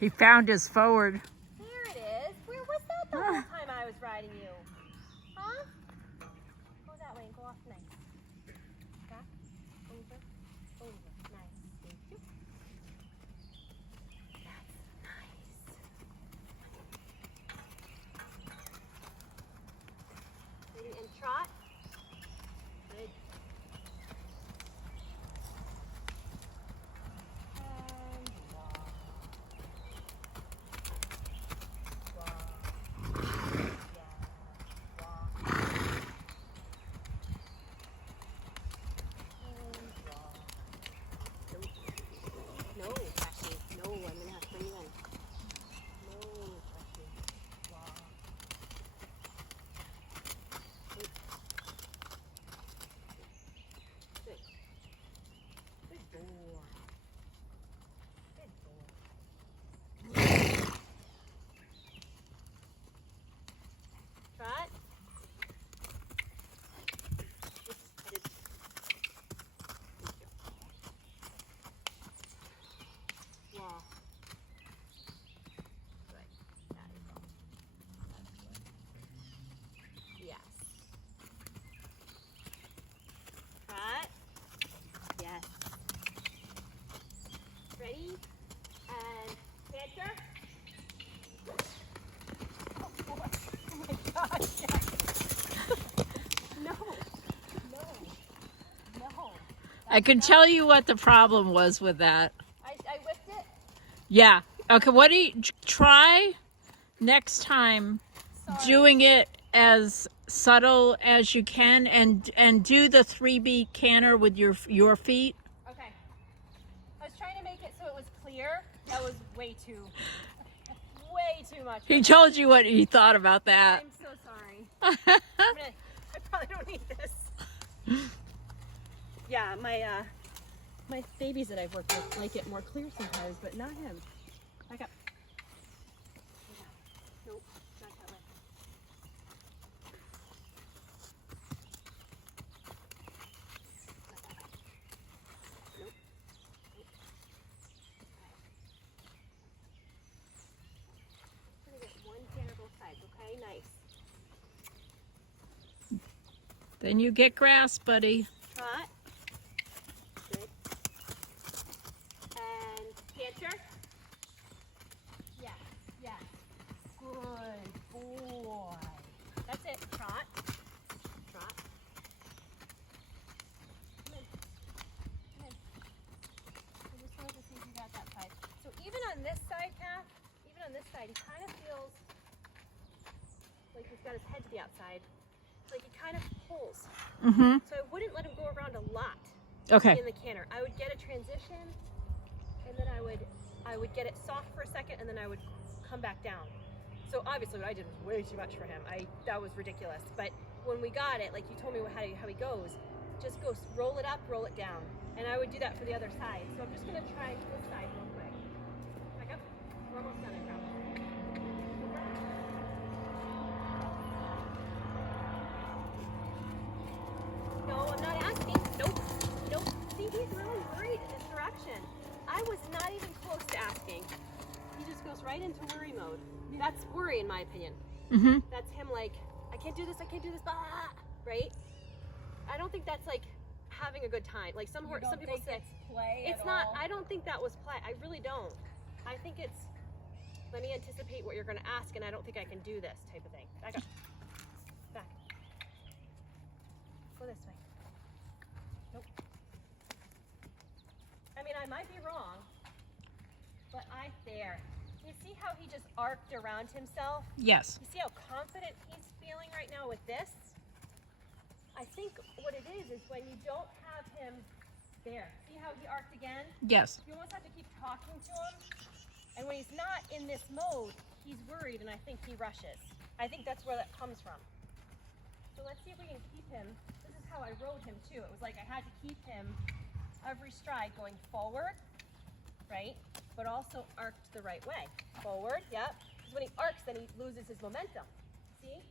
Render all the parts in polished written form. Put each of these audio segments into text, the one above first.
He found his forward. There it is. Where was that the whole time I was riding you? Huh? Go that way and go off nice. Back, over, over. Nice. Thank you. That's nice. Ready and trot. Good. And walk. Walk. Yeah. Walk. And walk. No, Freshy. No, I'm gonna have to bring you in. No, Freshy. Walk. Good. Good. Good boy. Good boy. Trot. Oops, I did. Thank you. Walk. Good. That is all. That's good. Yes. Trot. Yes. Ready? And canter. Oh boy. Oh my gosh. Yes. No. No. No. I can tell you what the problem was with that. I whipped it. Yeah. Okay, what do you try next time Sorry. doing it as subtle as you can and do the 3-beat canter with your feet? Okay. I was trying to make it so it was clear. That was way too much. He told you what he thought about that. I'm so sorry. I probably don't need this. Yeah, my babies that I've worked with like it more clear sometimes, but not him. Back up. Nope, not that way. Not that way. Nope. I'm gonna get one canter both sides, okay? Nice. Then you get grass, buddy. Trot. Good. And canter. Yes, yes. Good boy. That's it. Trot. Trot. Come in. Come in. I just wanted to see if you got that side. So even on this side, Kath, even on this side, he kind of feels like he's got his head to the outside. Like he kind of pulls. Mm-hmm. So I wouldn't let him go around a lot Okay. in the canter. I would get a transition, and then I would get it soft for a second, and then I would come back down. So obviously what I did was way too much for him. That was ridiculous. But when we got it, like you told me how he goes, just go roll it up, roll it down. And I would do that for the other side. So I'm just gonna try this side real quick. Back up. We're almost done, I promise. No, I'm not asking. Nope. Nope. See, he's really worried in this direction. I was not even close to asking. He just goes right into worry mode. That's worry in my opinion. Mm-hmm. That's him like, I can't do this, blah, right? I don't think that's like having a good time. Like some people say, it's not, I don't think that was play. I really don't. I think it's, let me anticipate what you're gonna ask and I don't think I can do this type of thing. Back up. Back. Go this way. Nope. I mean, I might be wrong, but there. You see how he just arced around himself? Yes. You see how confident he's feeling right now with this? I think what it is when you don't have him there. See how he arced again? Yes. You almost have to keep talking to him. And when he's not in this mode, he's worried and I think he rushes. I think that's where that comes from. So let's see if we can keep him. This is how I rode him too. It was like I had to keep him every stride going forward, right? But also arced the right way. Forward, yep. Because when he arcs, then he loses his momentum. See?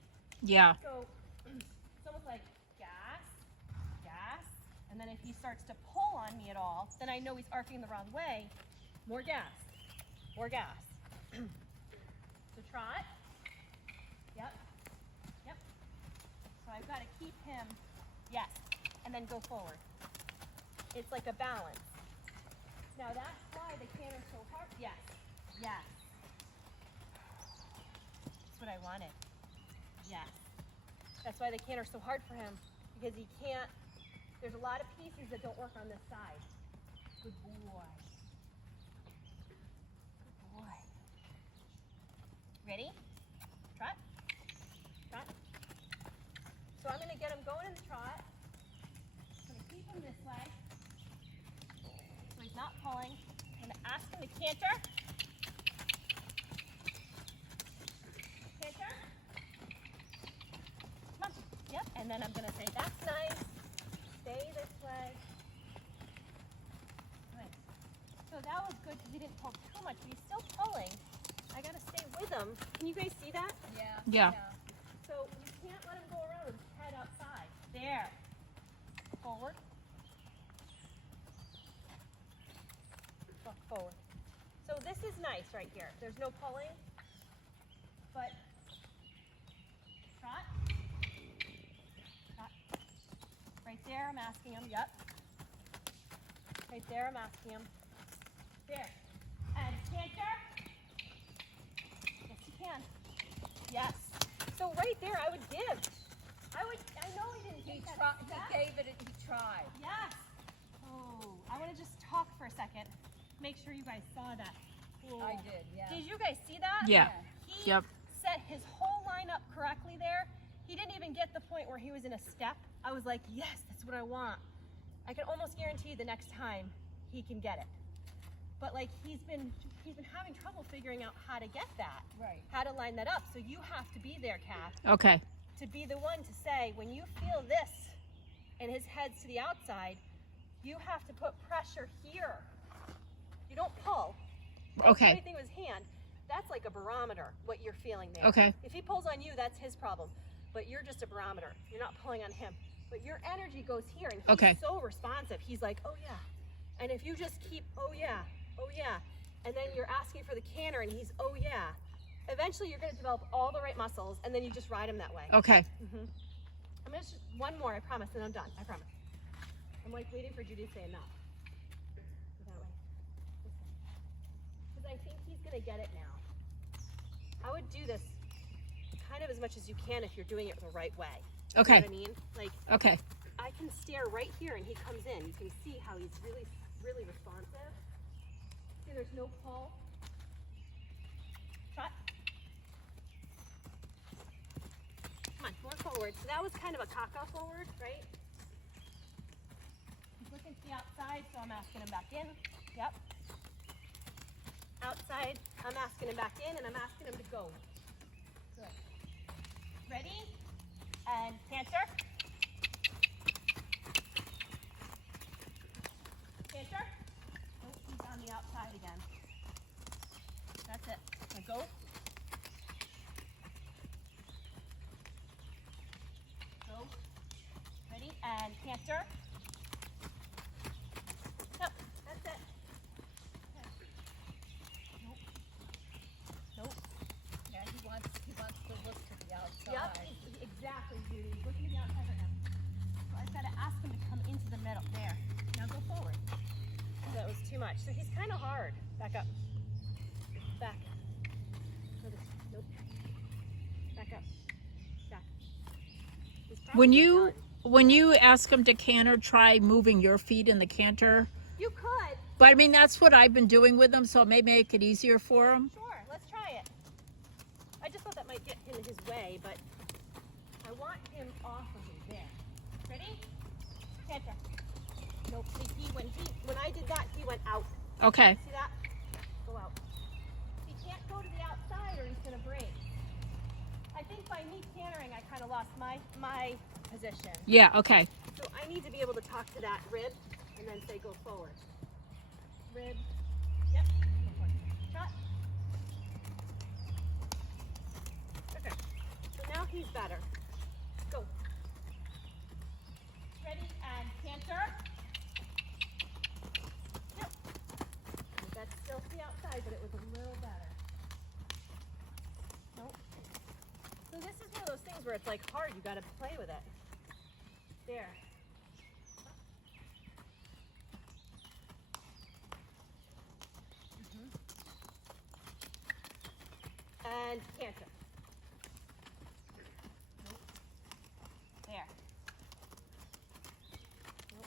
Yeah. So it's almost like gas, gas, and then if he starts to pull on me at all, then I know he's arcing the wrong way. More gas, more gas. So trot. Yep. Yep. So I've got to keep him, yes, and then go forward. It's like a balance. Now that's why the canter's so hard. Yes. Yes. That's what I wanted. Yes. That's why the canter's so hard for him, because he can't, there's a lot of pieces that don't work on this side. Good boy. Good boy. Ready? Trot. Trot. So I'm going to get him going in the trot. I'm going to keep him this way. So he's not pulling. I'm going to ask him to canter. Canter. Come on. Yep. And then I'm going to say, that's nice. Stay this way. Good. So that was good because he didn't pull too much, but he's still pulling. I got to stay with him. Can you guys see that? Yeah. Yeah. So you can't let him go around with his head outside. There. Forward. Forward. So this is nice right here. There's no pulling, but trot. Trot. Right there, I'm asking him. Yep. Right there, I'm asking him. There. And canter. Yes, you can. Yes. So right there, I would give. I know he didn't He take that tried. step. He gave it. He tried. Yes. Oh, I want to just talk for a second. Make sure you guys saw that. Oh. I did. Yeah. Did you guys see that? Yeah. He Yep. set his whole line up correctly there. He didn't even get the point where he was in a step. I was like, yes, that's what I want. I can almost guarantee the next time he can get it. But like he's been having trouble figuring out how to get that. Right. How to line that up. So you have to be there, Kath, Okay. to be the one to say, when you feel this and his head's to the outside, you have to put pressure here. You don't pull. Okay. Anything with his hand, that's like a barometer, what you're feeling there. Okay. If he pulls on you, that's his problem. But you're just a barometer. You're not pulling on him. But your energy goes here, and he's Okay. so responsive. He's like, oh yeah. And if you just keep, oh yeah, and then you're asking for the canter, and he's, oh yeah. Eventually, you're going to develop all the right muscles, and then you just ride him that way. Okay. I'm going to just one more, I promise, and I'm done. I promise. I'm like waiting for Judy to say enough. That way. Because I think he's going to get it now. I would do this kind of as much as you can if you're doing it the right way. Okay. You know what I mean? Like, Okay. I can stare right here and he comes in. You can see how he's really, really responsive. See, there's no pull. Trot. Come on, more forward. So that was kind of a caca forward, right? He's looking to the outside, so I'm asking him back in. Yep. Outside, I'm asking him back in, and I'm asking him to go. Good. Ready? And canter. Canter. Nope, he's on the outside again. That's it. Now go. Go. Ready? And canter. Yep, that's it. Okay. Nope. Nope. Yeah. He wants to look to the outside. Yep, exactly, Judy. Look at the outside right now. So I've got to ask him to come into the middle. There. Now go forward. That was too much. So he's kind of hard. Back up. Back. Nope. Back up. Back. He's probably done. When you ask them to canter, try moving your feet in the canter. You could. But I mean, that's what I've been doing with them, so it may make it easier for them. Sure, let's try it. I just thought that might get him in his way, but I want him off of me. There. Ready? Canter. Nope. When I did that, he went out. Okay. See that? Go out. He can't go to the outside or he's gonna break. I think by me cantering, I kind of lost my position. Yeah, okay. So I need to be able to talk to that rib and then say go forward. Rib. Yep. Go forward. Shot. Okay. So now he's better. Go. Ready and canter. Yep. That's still the outside, but it was a little better. where it's like hard. You got to play with it. There. And canter. There. Nope.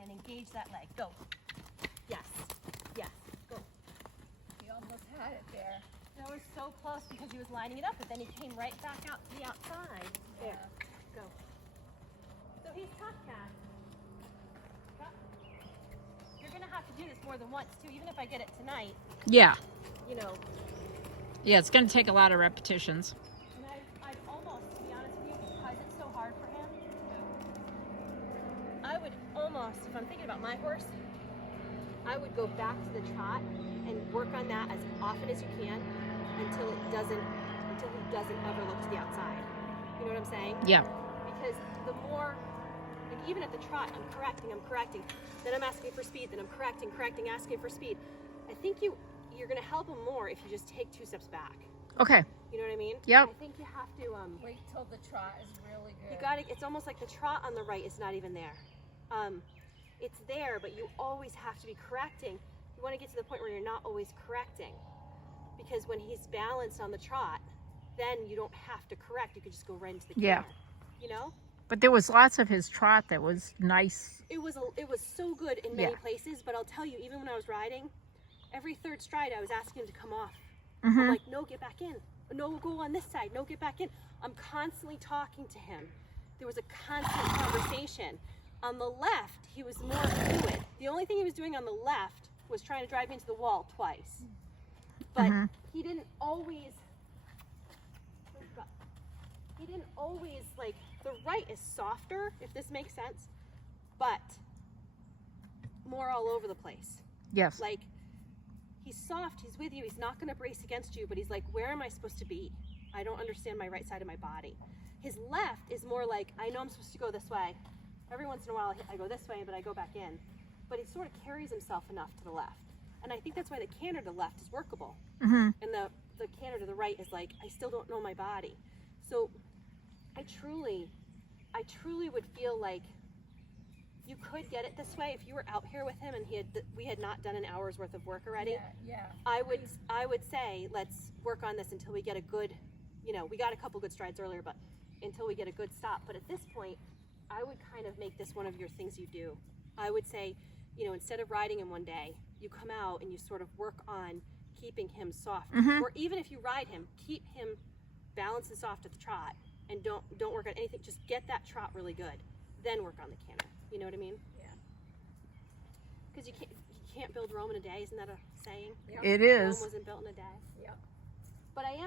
And engage that leg. Go. Yes. Yes. Go. He almost had it there. That was so close because he was lining it up, but then he came right back out to the outside. There. Yeah. Go. So he's tough, Cat. You're going to have to do this more than once, too. Even if I get it tonight, Yeah. you know. Yeah, it's going to take a lot of repetitions. And I've almost, to be honest with you, because it's so hard for him, I would almost, if I'm thinking about my horse, I would go back to the trot and work on that as often as you can until he doesn't ever look to the outside. You know what I'm saying? Yeah. Because the more, like even at the trot, I'm correcting, then I'm asking for speed, then I'm correcting, asking for speed. I think you're gonna help him more if you just take 2 steps back. Okay. You know what I mean? Yep. I think you have to, Wait till the trot is really good. you gotta, it's almost like the trot on the right is not even there. It's there, but you always have to be correcting. You wanna get to the point where you're not always correcting. Because when he's balanced on the trot, then you don't have to correct. You could just go right into the canter. Yeah. You know? But there was lots of his trot that was nice. It was so good in many Yeah. places, but I'll tell you, even when I was riding, every 3rd stride I was asking him to come off. Mm-hmm. I'm like, no, get back in. No, go on this side. No, get back in. I'm constantly talking to him. There was a constant conversation. On the left, he was more fluid. The only thing he was doing on the left was trying to drive me into the wall twice. But he didn't always, like, the right is softer, if this makes sense, but more all over the place. Yes. Like, he's soft, he's with you, he's not gonna brace against you, but he's like, where am I supposed to be? I don't understand my right side of my body. His left is more like, I know I'm supposed to go this way. Every once in a while I go this way, but I go back in. But he sort of carries himself enough to the left. And I think that's why the canter to the left is workable. Mm-hmm. And the canter to the right is like, I still don't know my body. So I truly would feel like you could get it this way if you were out here with him and we had not done an hour's worth of work already. Yeah. I would say, let's work on this until we get a good, we got a couple good strides earlier, but until we get a good stop. But at this point, I would kind of make this one of your things you do. I would say, instead of riding him one day, you come out and you sort of work on keeping him soft. Mm-hmm. Or even if you ride him, keep him balanced and soft at the trot, and don't work on anything. Just get that trot really good, then work on the canter. You know what I mean? Yeah. Because you can't build Rome in a day. Isn't that a saying? Yeah. It Rome is. wasn't built in a day. Yeah. But I am